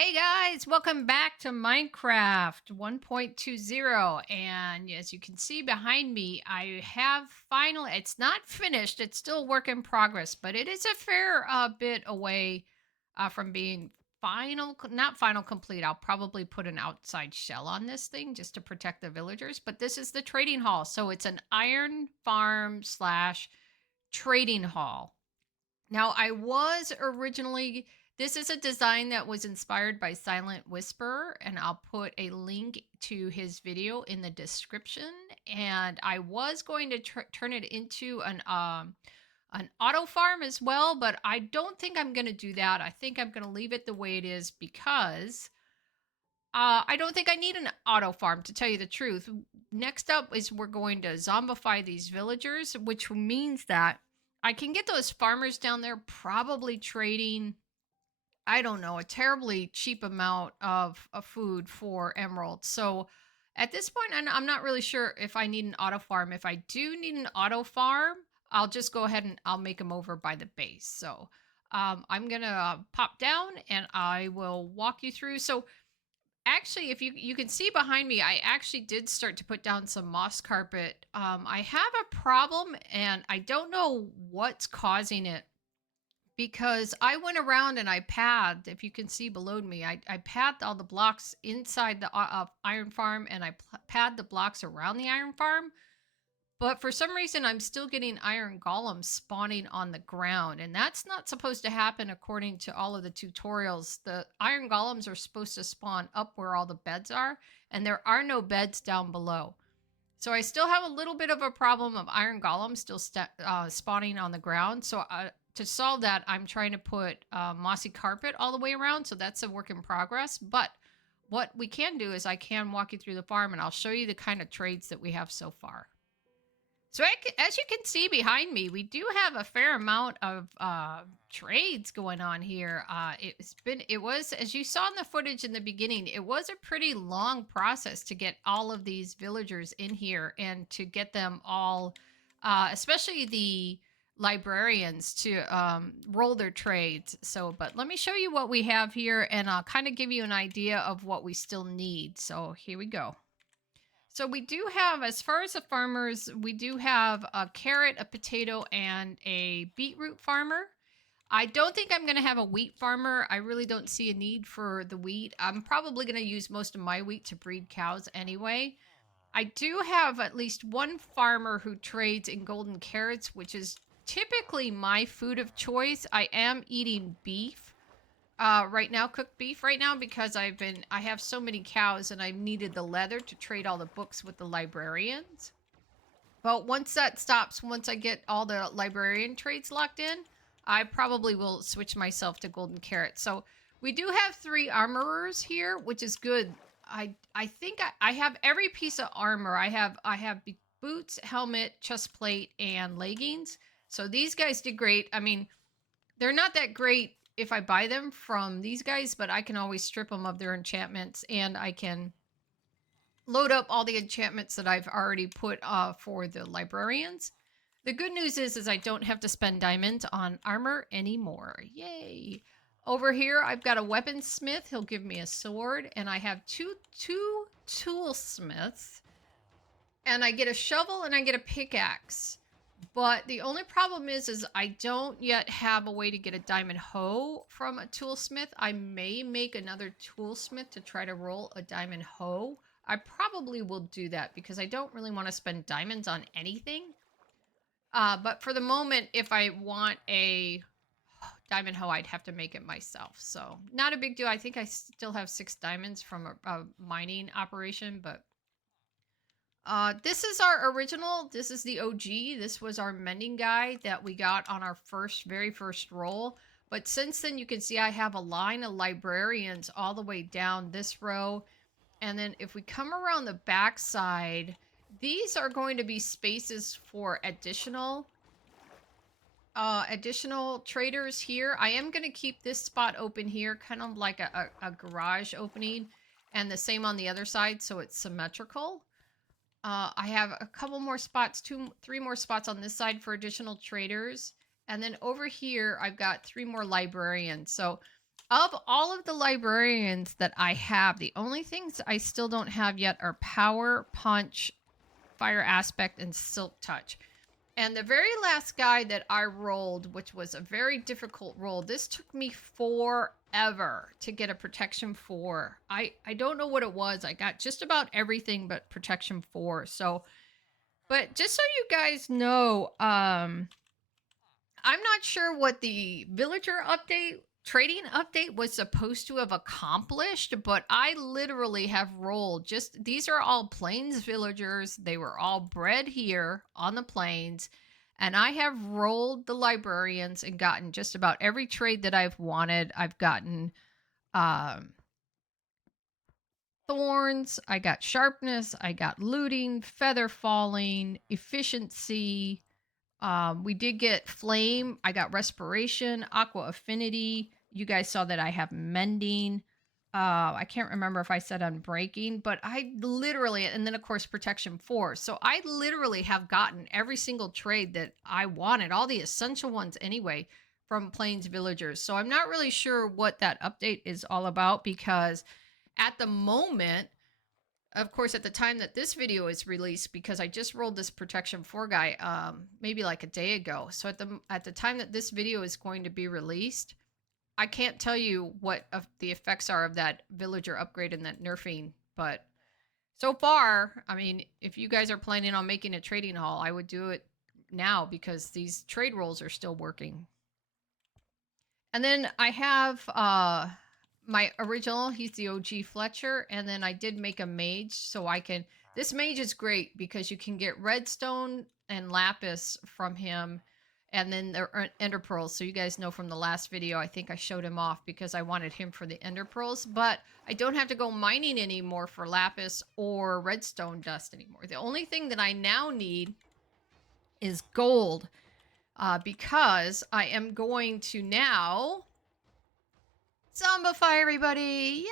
Hey guys, welcome back to Minecraft 1.20. And as you can see behind me, I have finally, it's not finished, it's still work in progress, but it is a fair bit away from being not final complete. I'll probably put an outside shell on this thing just to protect the villagers, but this is the trading hall. So it's an iron farm slash trading hall. Now, I was originally, this is a design that was inspired by Silent Whisperer, and I'll put a link to his video in the description. And I was going to turn it into an auto farm as well, but I don't think I'm going to do that. I think I'm going to leave it the way it is because I don't think I need an auto farm, to tell you the truth. Next up is we're going to zombify these villagers, which means that I can get those farmers down there probably trading, I don't know, a terribly cheap amount of food for emeralds. So at this point, I'm not really sure if I need an auto farm. If I do need an auto farm, I'll just go ahead and I'll make them over by the base. So I'm going to pop down and I will walk you through. So actually, if you can see behind me, I actually did start to put down some moss carpet. I have a problem and I don't know what's causing it because I went around and I padded. If you can see below me, I padded all the blocks inside the iron farm and I padded the blocks around the iron farm. But for some reason, I'm still getting iron golems spawning on the ground, and that's not supposed to happen according to all of the tutorials. The iron golems are supposed to spawn up where all the beds are, and there are no beds down below. So I still have a little bit of a problem of iron golems still spawning on the ground. So to solve that, I'm trying to put mossy carpet all the way around, so that's a work in progress. But what we can do is I can walk you through the farm, and I'll show you the kind of trades that we have so far. So as you can see behind me, we do have a fair amount of trades going on here. It was, as you saw in the footage in the beginning, it was a pretty long process to get all of these villagers in here and to get them all, especially the librarians, to roll their trades. So, but let me show you what we have here and I'll kind of give you an idea of what we still need. So here we go. So we do have, as far as the farmers, we do have a carrot, a potato, and a beetroot farmer. I don't think I'm going to have a wheat farmer. I really don't see a need for the wheat. I'm probably going to use most of my wheat to breed cows anyway. I do have at least one farmer who trades in golden carrots, which is typically my food of choice. I am eating beef right now, cooked beef right now, because I have so many cows and I needed the leather to trade all the books with the librarians. But once that stops, once I get all the librarian trades locked in, I probably will switch myself to golden carrot. So we do have 3 armorers here, which is good. I think I have every piece of armor. I have boots, helmet, chest plate, and leggings. So these guys did great. I mean, they're not that great if I buy them from these guys, but I can always strip them of their enchantments and I can load up all the enchantments that I've already put for the librarians. The good news is I don't have to spend diamonds on armor anymore. Yay. Over here, I've got a weaponsmith. He'll give me a sword, and I have two toolsmiths, and I get a shovel and I get a pickaxe. But the only problem is I don't yet have a way to get a diamond hoe from a toolsmith. I may make another toolsmith to try to roll a diamond hoe. I probably will do that because I don't really want to spend diamonds on anything. But for the moment, if I want a diamond hoe, I'd have to make it myself. So not a big deal. I think I still have 6 diamonds from a mining operation, but this is our original. This is the OG. This was our mending guy that we got on our very first roll. But since then, you can see I have a line of librarians all the way down this row. And then if we come around the back side, these are going to be spaces for additional traders here. I am going to keep this spot open here, kind of like a garage opening, and the same on the other side, so it's symmetrical. I have a couple more spots, 3 more spots on this side for additional traders. And then over here, I've got 3 more librarians. So Of all of the librarians that I have, the only things I still don't have yet are Power, Punch, Fire Aspect, and Silk Touch. And the very last guy that I rolled, which was a very difficult roll, this took me forever to get a protection 4. I don't know what it was. I got just about everything but protection 4. So, but just so you guys know, I'm not sure what the villager update trading update was supposed to have accomplished, but I literally have rolled just these are all plains villagers. They were all bred here on the plains, and I have rolled the librarians and gotten just about every trade that I've wanted. I've gotten um thorns, I got sharpness, I got looting, feather falling, efficiency, we did get flame. I got respiration, aqua affinity. You guys saw that I have mending. I can't remember if I said unbreaking, but I literally, and then of course protection 4. So I literally have gotten every single trade that I wanted, all the essential ones anyway, from Plains Villagers. So I'm not really sure what that update is all about because at the moment, of course, at the time that this video is released, because I just rolled this protection 4 guy maybe like a day ago. So at the time that this video is going to be released, I can't tell you what the effects are of that villager upgrade and that nerfing, but so far, I mean, if you guys are planning on making a trading haul, I would do it now because these trade rolls are still working. And then I have my original, he's the OG Fletcher, and then I did make a mage so I can, this mage is great because you can get redstone and lapis from him, and then the ender pearls. So you guys know from the last video, I think I showed him off because I wanted him for the ender pearls, but I don't have to go mining anymore for lapis or redstone dust anymore. The only thing that I now need is gold because I am going to now zombify everybody.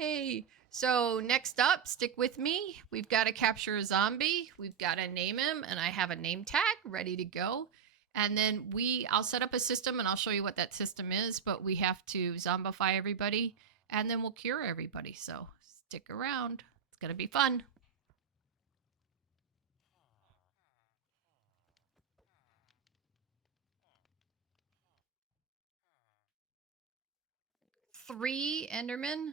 Yay! So next up, stick with me. We've got to capture a zombie. We've got to name him, and I have a name tag ready to go. And then I'll set up a system, and I'll show you what that system is, but we have to zombify everybody, and then we'll cure everybody. So stick around. It's going to be fun. Three Endermen.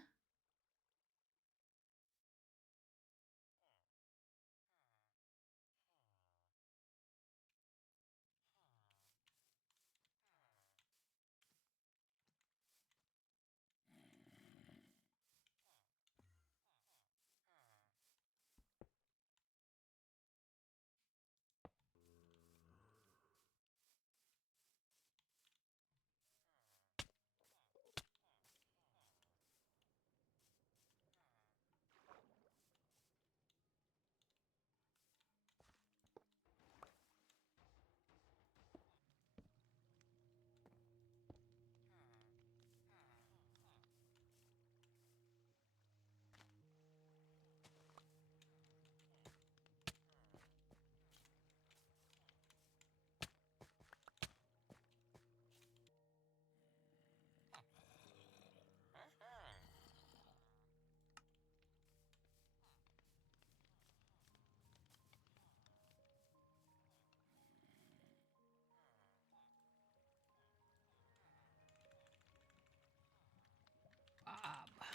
Bob.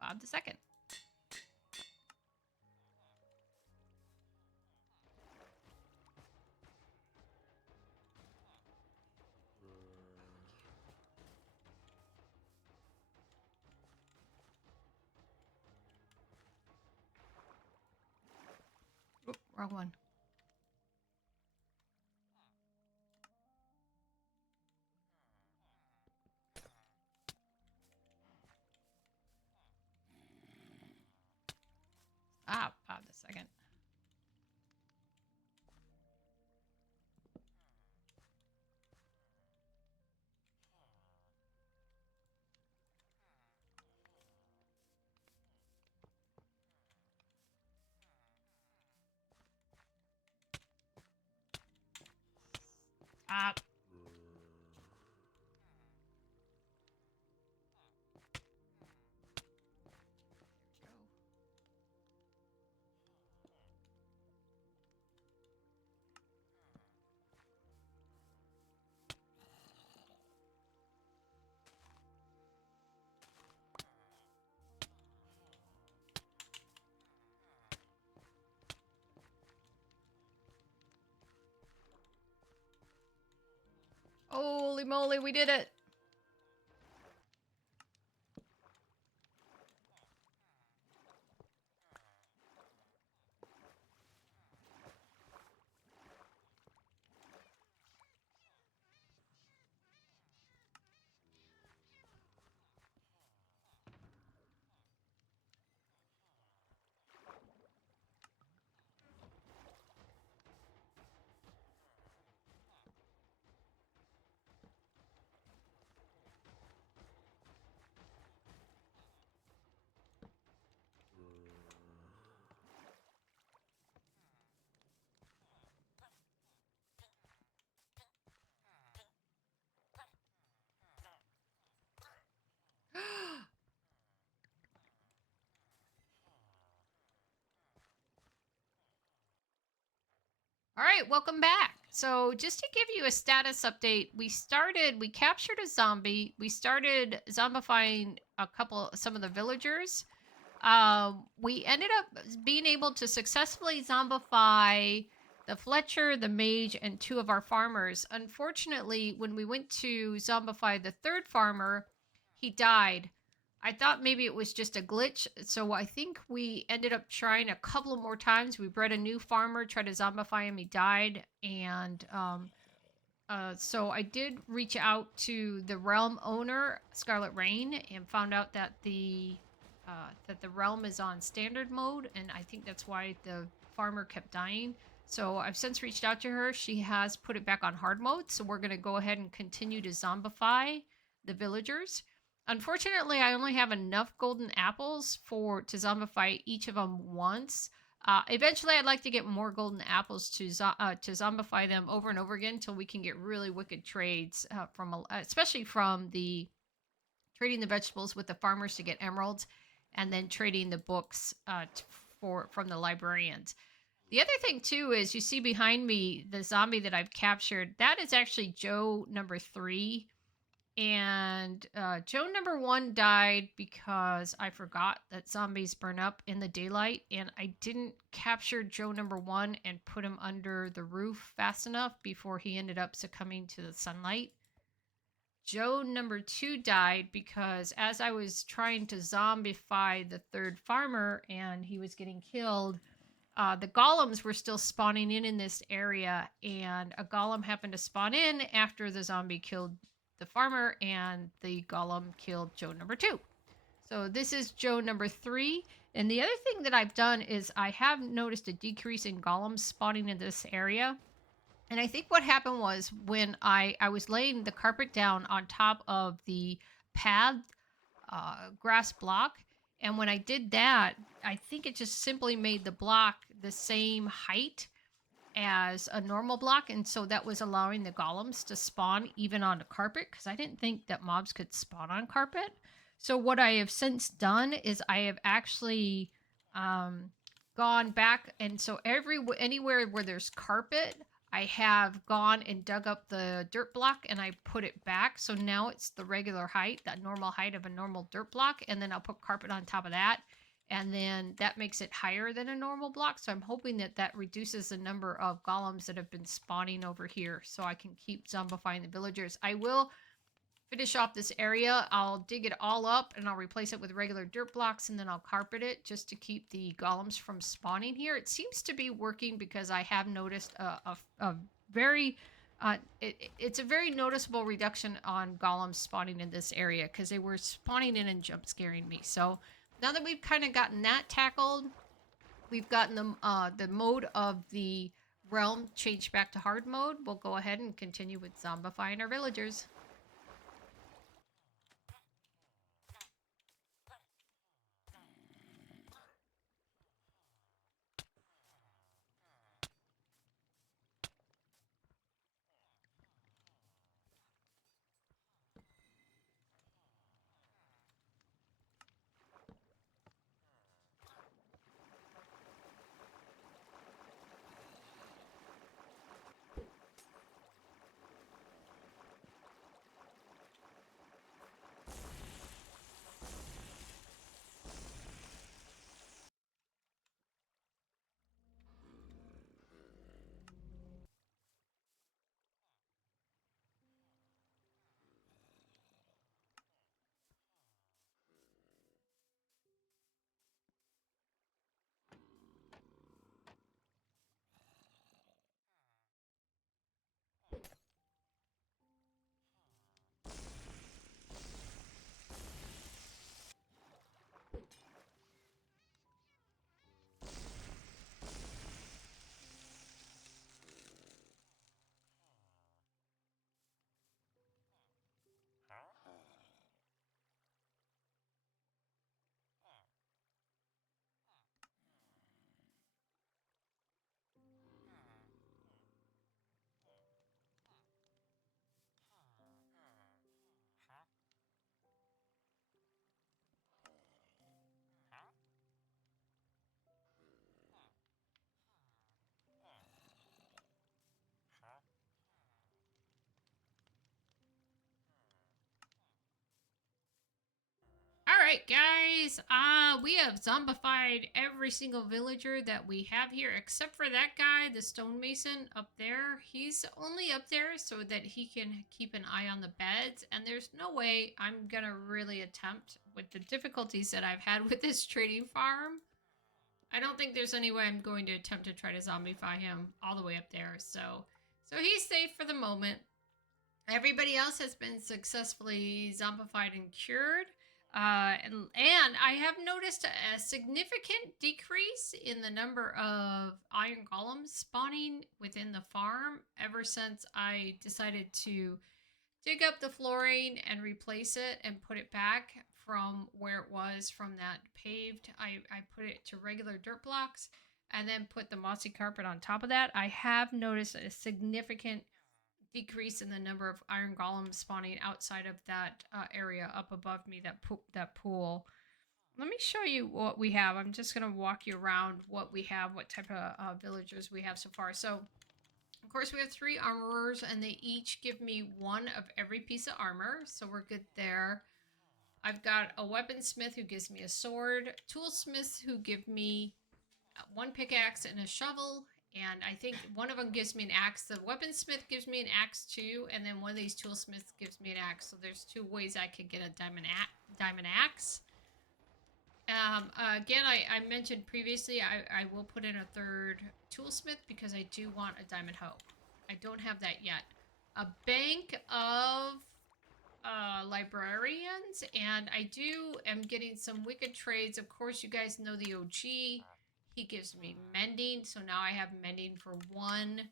Bob the second. Oop, wrong one. Bob the second. Holy moly, we did it. All right, welcome back. So, just to give you a status update, we captured a zombie. We started zombifying some of the villagers. We ended up being able to successfully zombify the Fletcher, the mage, and 2 of our farmers. Unfortunately, when we went to zombify the 3rd farmer, he died. I thought maybe it was just a glitch, so I think we ended up trying a couple of more times. We bred a new farmer, tried to zombify him, he died, and so I did reach out to the realm owner, ScarletRain, and found out that the realm is on standard mode, and I think that's why the farmer kept dying. So I've since reached out to her. She has put it back on hard mode, so we're going to go ahead and continue to zombify the villagers. Unfortunately, I only have enough golden apples to zombify each of them once. Eventually, I'd like to get more golden apples to zombify them over and over again until we can get really wicked trades especially from the trading the vegetables with the farmers to get emeralds, and then trading the books from the librarians. The other thing too is you see behind me the zombie that I've captured. That is actually Joe number 3. And Joe number 1 died because I forgot that zombies burn up in the daylight, and I didn't capture Joe number 1 and put him under the roof fast enough before he ended up succumbing to the sunlight. Joe number 2 died because as I was trying to zombify the 3rd farmer and he was getting killed, the golems were still spawning in this area, and a golem happened to spawn in after the zombie killed the farmer, and the golem killed Joe number 2. So this is Joe number 3. And the other thing that I've done is I have noticed a decrease in golems spawning in this area. And I think what happened was when I was laying the carpet down on top of the pad grass block, and when I did that, I think it just simply made the block the same height as a normal block, and so that was allowing the golems to spawn even on the carpet, because I didn't think that mobs could spawn on carpet. So what I have since done is I have actually gone back, and so anywhere where there's carpet, I have gone and dug up the dirt block and I put it back. So now it's the regular height, that normal height of a normal dirt block. And then I'll put carpet on top of that. And then that makes it higher than a normal block. So I'm hoping that that reduces the number of golems that have been spawning over here so I can keep zombifying the villagers. I will finish off this area. I'll dig it all up and I'll replace it with regular dirt blocks, and then I'll carpet it just to keep the golems from spawning here. It seems to be working because I have noticed a very it's a very noticeable reduction on golems spawning in this area, because they were spawning in and jump scaring me. So now that we've kind of gotten that tackled, we've gotten the mode of the realm changed back to hard mode, we'll go ahead and continue with zombifying our villagers. right, guys. We have zombified every single villager that we have here, except for that guy, the stonemason up there. He's only up there so that he can keep an eye on the beds, and there's no way I'm gonna really attempt with the difficulties that I've had with this trading farm. I don't think there's any way I'm going to attempt to try to zombify him all the way up there. So he's safe for the moment. Everybody else has been successfully zombified and cured. And I have noticed a significant decrease in the number of iron golems spawning within the farm ever since I decided to dig up the flooring and replace it and put it back from where it was from that paved. I put it to regular dirt blocks and then put the mossy carpet on top of that. I have noticed a significant decrease in the number of iron golems spawning outside of that area up above me, that pool. Let me show you what we have. I'm just going to walk you around what we have, what type of villagers we have so far. So, of course, we have 3 armorers, and they each give me 1 of every piece of armor, so we're good there. I've got a weaponsmith who gives me a sword, toolsmiths who give me 1 pickaxe and a shovel, and I think one of them gives me an axe. The weaponsmith gives me an axe too, and then one of these toolsmiths gives me an axe. So there's 2 ways I could get a diamond axe. Again, I mentioned previously I will put in a 3rd toolsmith because I do want a diamond hoe. I don't have that yet. A bank of librarians, and I am getting some wicked trades. Of course, you guys know the OG. He gives me mending, so now I have mending for 1.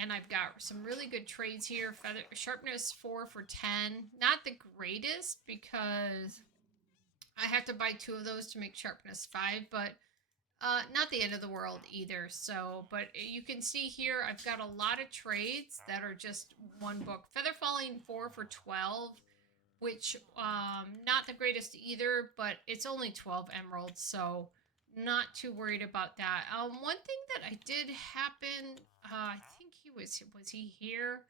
And I've got some really good trades here. Sharpness 4 for 10. Not the greatest because I have to buy 2 of those to make sharpness 5, but not the end of the world either. So, but you can see here I've got a lot of trades that are just 1 book. Feather falling 4 for 12, which not the greatest either, but it's only 12 emeralds, so not too worried about that. One thing that I did happen, I think was he here?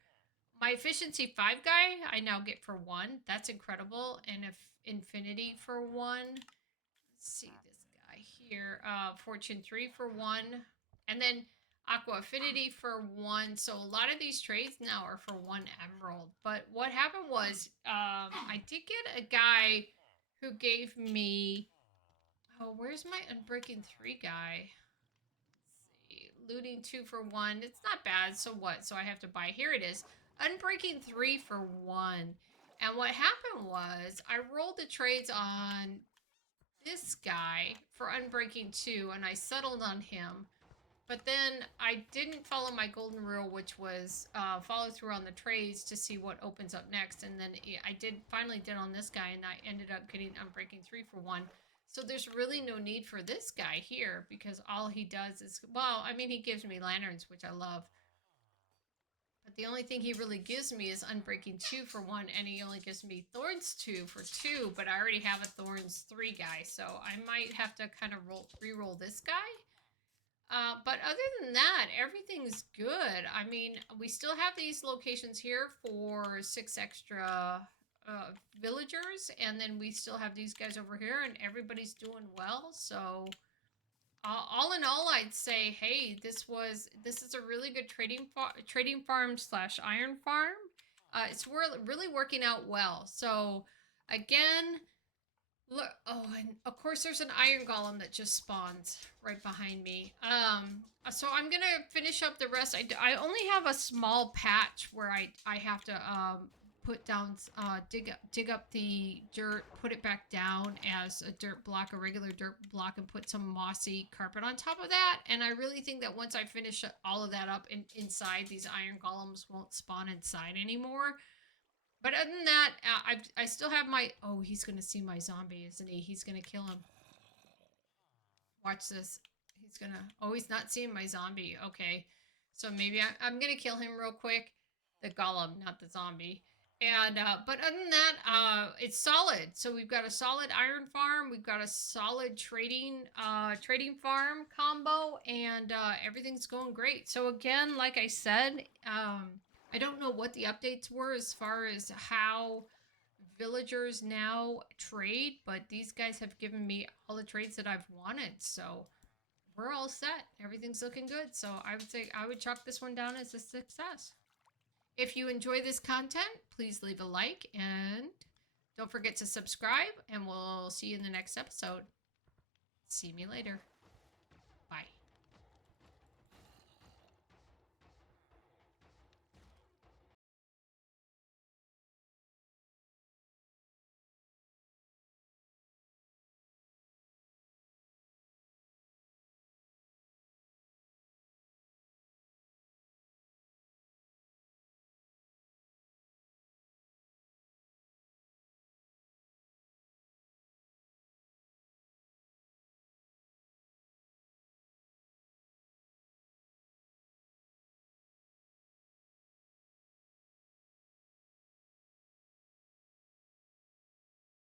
My efficiency 5 guy, I now get for 1. That's incredible. And if infinity for 1. Let's see this guy here. Fortune 3 for 1. And then aqua affinity for 1. So a lot of these trades now are for 1 emerald. But what happened was, I did get a guy who gave me, oh, where's my Unbreaking 3 guy? Let's see. Looting 2 for 1. It's not bad. So what? So I have to buy. Here it is. Unbreaking 3 for 1. And what happened was I rolled the trades on this guy for Unbreaking 2, and I settled on him. But then I didn't follow my golden rule, which was follow through on the trades to see what opens up next. And then I finally did on this guy, and I ended up getting Unbreaking 3 for 1. So there's really no need for this guy here because all he does is, well, I mean, he gives me lanterns, which I love. But the only thing he really gives me is Unbreaking 2 for 1, and he only gives me Thorns 2 for 2, but I already have a Thorns 3 guy, so I might have to kind of re-roll this guy. But other than that, everything's good. I mean, we still have these locations here for 6 extra villagers, and then we still have these guys over here, and everybody's doing well. So all in all, I'd say, hey, this is a really good trading farm / iron farm. It's really working out well. So again, look, oh, and of course there's an iron golem that just spawns right behind me. So I'm gonna finish up the rest. I only have a small patch where I have to put down, dig up the dirt, put it back down as a regular dirt block, and put some mossy carpet on top of that. And I really think that once I finish all of that up inside, these iron golems won't spawn inside anymore. But other than that, I still have my, oh, he's going to see my zombie, isn't he? He's going to kill him. Watch this. He's going to, oh, he's not seeing my zombie. Okay. So maybe I'm going to kill him real quick. The golem, not the zombie. And, but other than that, it's solid. So we've got a solid iron farm. We've got a solid trading farm combo, and everything's going great. So again, like I said, I don't know what the updates were as far as how villagers now trade, but these guys have given me all the trades that I've wanted. So we're all set. Everything's looking good. So I would say I would chalk this one down as a success. If you enjoy this content, please leave a like and don't forget to subscribe, and we'll see you in the next episode. See me later.